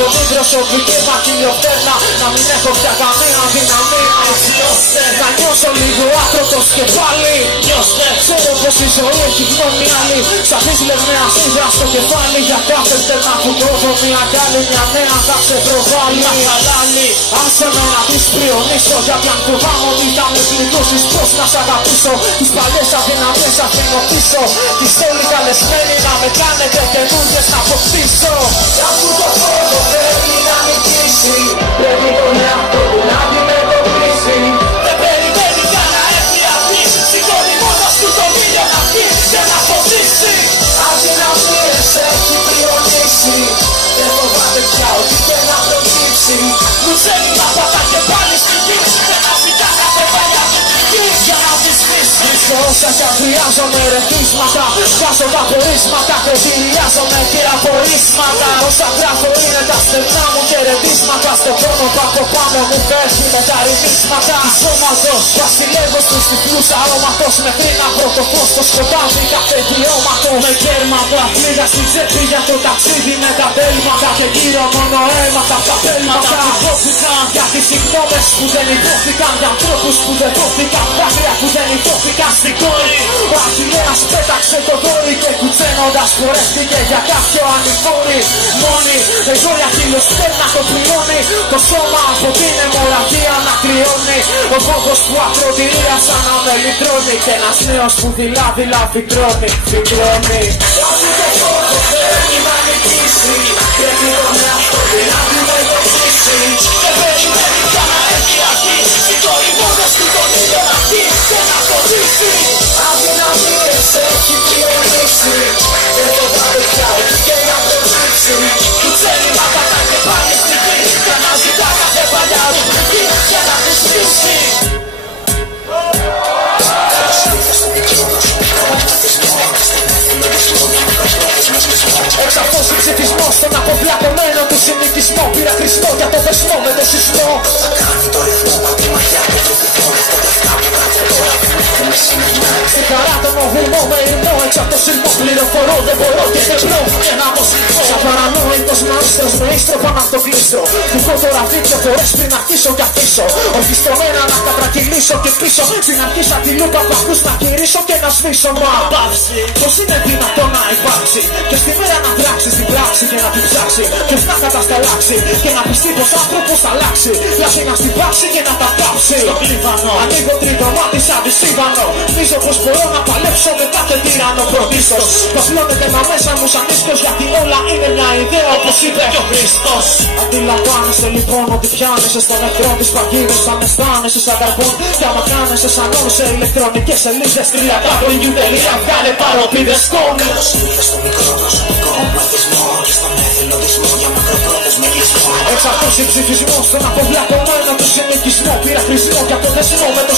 πολύ προσωπική μακιλιοφτέρνα. Να μην έχω πια καμία δυναμία, έτσι ώστε να νιώσω λίγο άτρωτος και πάλι. Νιώστε, ξέρω πως η ζωή έχει γνώμη άλλη. Σταθείς λευναία σύντρα στο κεφάλι. Για κάθε φτέρνα που κόβω μια κι άλλη, μια νέα θα σε προβάλλει. Άσε με να τις πριονίσω, γιατί αν φοβάμαι ότι θα με πληγώσεις, πώς να σ' αγαπήσω. Τις παλιές αδυναμίες αφήνω πίσω. Τις όλοι καλεσμένοι να με κάνετε καινούργιες να αποκτήσω. Αφού το φόβο πρέπει να νικήσει, πρέπει τον εαυτό του να αντιμετωπίσει. Δεν περιμένει για να έρθει αυτή, σηκώνει μόνος του τον ήλιο να βγει και να φωτίσει. Αδυναμίες έχει πριονίσει, δεν φοβάται πια ότι και να προκύψει. Μου ξέρει να πατά και πάλι στη γη και να ζητά κάθε παλιά κριτική για να τη σβήσει. Σε όσα κι αν χρειάζομαι ρεθίσματα, βγάζω τα πορίσματα, κρετηριάζομαι και απορίσματα. Όσα γράφω είναι τα στενά μου και ρετίσματα. Στο χρόνο που από πάνω μου πέφτει με τα ρυθίσματα του σώματος. Βασιλεύω στους τυφλούς αρώματος, με κρίνα πρωτοφώς στο σκοτάδι κάθε τριώματο. Με κέρματα, πλήγα στην τσέπη για το ταξίδι με τα τέλματα. Και γύρω μόνο αίματα από τα πέλματα που υπόθηκαν. Για τις συγγνώμες που δεν υπόθηκαν, για ανθρώπους που δεν δόθηκαν, δάκρυα που δεν υπόθηκαν στην κόρη. Ο Αχιλλέας πέταξε το δόρυ και κουτσένοντας πορεύτηκε για κάποιο ανηφόρη. Μόνη, εγώ για χιλιοστέρνα το πληρώνει. Το σώμα από την αιμορραγία να κρυώνει. Ο φόβος που ακροτηρία σαν να με λυτρώνει. Και ένας νέος που δειλά φυτρώνει. Αφού το φόβο θέλει να νικήσει, πρέπει τον εαυτό του να αντιμετωπίσει. Δεν περιμένει πια να έρθει αυτή, σηκώνει μόνος του τον ήλιο να βγει και να φωτίσει. Αδυναμίες έχει πριονίσει, δεν φοβάται πια ότι και να προκύψει. Του ξέρει να πατά και πάλι στη γη και να ζητά κάθε παλιά ρουμπρική και να τη σβήσει. Εξ αυτός ο ψηφισμός στον αποδιατωμένο του συνηθισμό. Πήρα Χριστό για το δεσμό με το σεισμό. Θα κάνει το ρυθμό πατή μαγιά και το τυφλό. Λευκό τα τώρα που με συνειδημά. Στην χαρά τον οβουλμό με ηρμό. Εξ από το σειρμό πληροφορώ, δεν μπορώ και δεν βρω. Και να αποσυρθώ σαν παρανόητος μαΐστρος με ίστροφα να το κλείσω. Που έχω τώρα δει 2 φορές πριν αρχίσω κι αφήσω. Όχι στο μένα να κατρακυλήσω και πίσω. Πριν αρχίσα τη λούπα που ακούς να γυρίσω και να σβήσω. Μα πως είναι δυνατό να υπάρξει και στη μέρα να δράξει στην πράξη και να την ψάξει. Ποιος να κατασταλάξει και να πιστεί πως άνθρωπος θα αλλάξει. Λάση να στην πράξη και να τα πάψει. Στο κλίβανο ανοίγω τρίτο μάτι σαν τη σύμπανο. Νομίζω πως μπορώ να παλέψω με κάθε τύρανο πρωτίστως. Κοσλώνεται μα μέσα μου σαν ίσκος, γιατί όλα είναι μια ιδέα όπως είπε και ο Χριστός. Αντιλαμβάνεσαι λοιπόν ότι πιάνεσαι στον εχθρό της παγίδες. Αν αισθάνεσαι σαν καρπούν και άμα κάνεσαι σαν όλους σε ηλεκτρονικές σελίδες. 3W.τελεία βγάλε παροπίδες κόμμα. Καλώς ήρθες στο μικρό προσωπικό μαθησμό και στον εθελοντισμό για μακροπρόθεσμο κλεισμό. Εξ αυτός ο ψηφισμός στον αποδιατωμένο του συνοικισμό. Πήρα χρησμό για το δεσμό με το